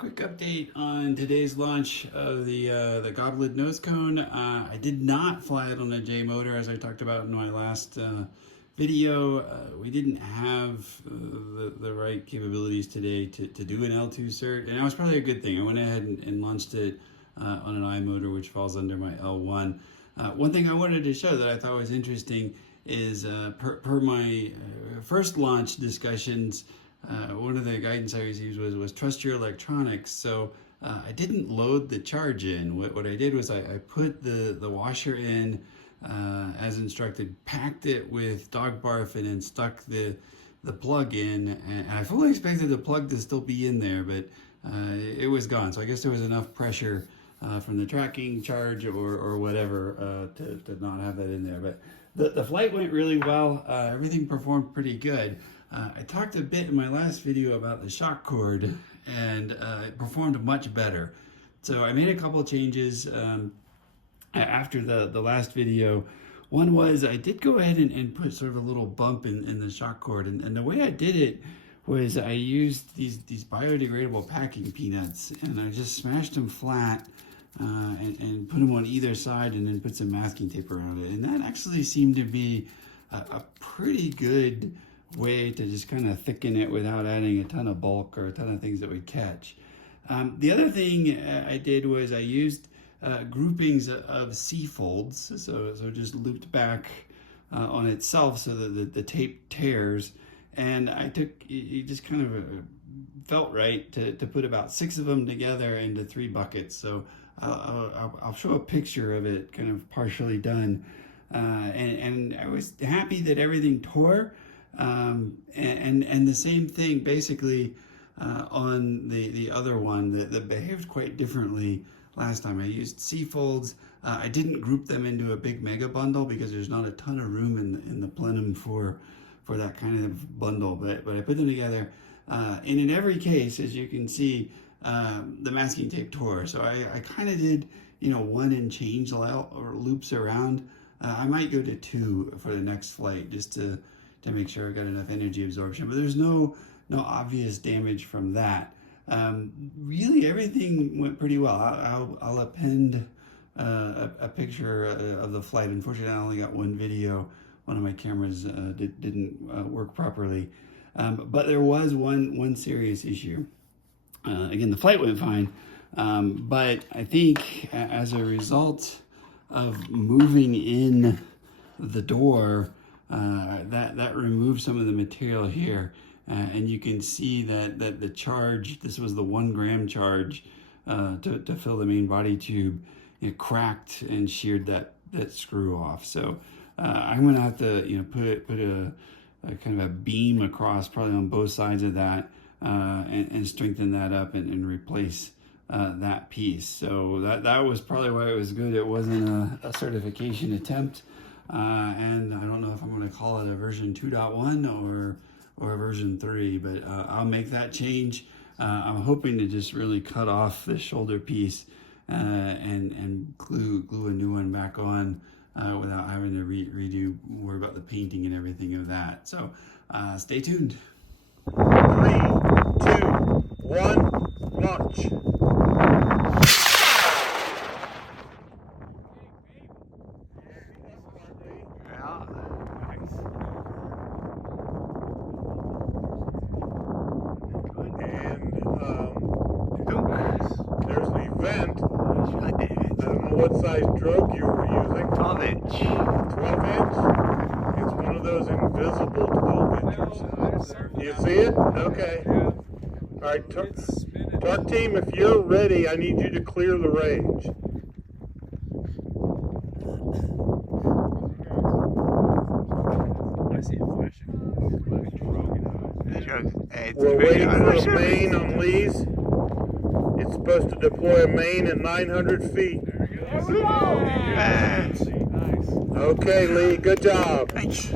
Quick update on today's launch of the Goblid nose cone. I did not fly it on a J motor as I talked about in my last video. We didn't have the right capabilities today to do an L2 cert, and that was probably a good thing. I went ahead and launched it on an I motor, which falls under my L1. One thing I wanted to show that I thought was interesting is per my first launch discussions, one of the guidance I received was trust your electronics. So I didn't load the charge in. What I did was I put the washer in as instructed, packed it with dog barf, and then stuck the plug in. And I fully expected the plug to still be in there, but it was gone. So I guess there was enough pressure from the tracking charge or whatever to not have that in there. But the flight went really well. Everything performed pretty good. I talked a bit in my last video about the shock cord, and it performed much better. So I made a couple changes after the last video. One was I did go ahead and put sort of a little bump in the shock cord, and the way I did it was I used these biodegradable packing peanuts, and I just smashed them flat and put them on either side, and then put some masking tape around it. And that actually seemed to be a pretty good way to just kind of thicken it without adding a ton of bulk or a ton of things that would catch. The other thing I did was I used groupings of C-folds, so just looped back on itself so that the tape tears, and I took, it just kind of felt right to put about 6 of them together into 3 buckets. So I'll show a picture of it kind of partially done, and I was happy that everything tore. And the same thing basically on the other one that behaved quite differently last time. I used C-folds. I didn't group them into a big mega bundle because there's not a ton of room in the plenum for that kind of bundle, but I put them together, and in every case, as you can see, the masking tape tore. So I kind of did, 1 and change or loops around. I might go to 2 for the next flight just to make sure I got enough energy absorption, but there's no obvious damage from that. Really, everything went pretty well. I'll append a picture of the flight. Unfortunately, I only got one video. One of my cameras didn't work properly, but there was one serious issue. Again, the flight went fine, but I think as a result of moving in the door, that removed some of the material here, and you can see that the charge, this was the 1 gram charge to fill the main body tube, it cracked and sheared that screw off. So I'm gonna have to put a kind of a beam across, probably on both sides of that, and strengthen that up and replace that piece. So that was probably why it was good. It wasn't a certification attempt. And I don't know if I'm going to call it a version 2.1 or a version 3, but I'll make that change. I'm hoping to just really cut off the shoulder piece and glue a new one back on without having to worry about the painting and everything of that. So stay tuned. 3, 2, 1, launch. There's the event. I don't know what size drogue you were using. 12 inch. 12 inch? It's one of those invisible 12 inches. You see it? Okay. Alright, Dark Team, if you're ready, I need you to clear the range. I see it flashing. We're waiting for a main on Lee's. It's supposed to deploy a main at 900 feet. Nice. Okay, Lee, good job. Thanks.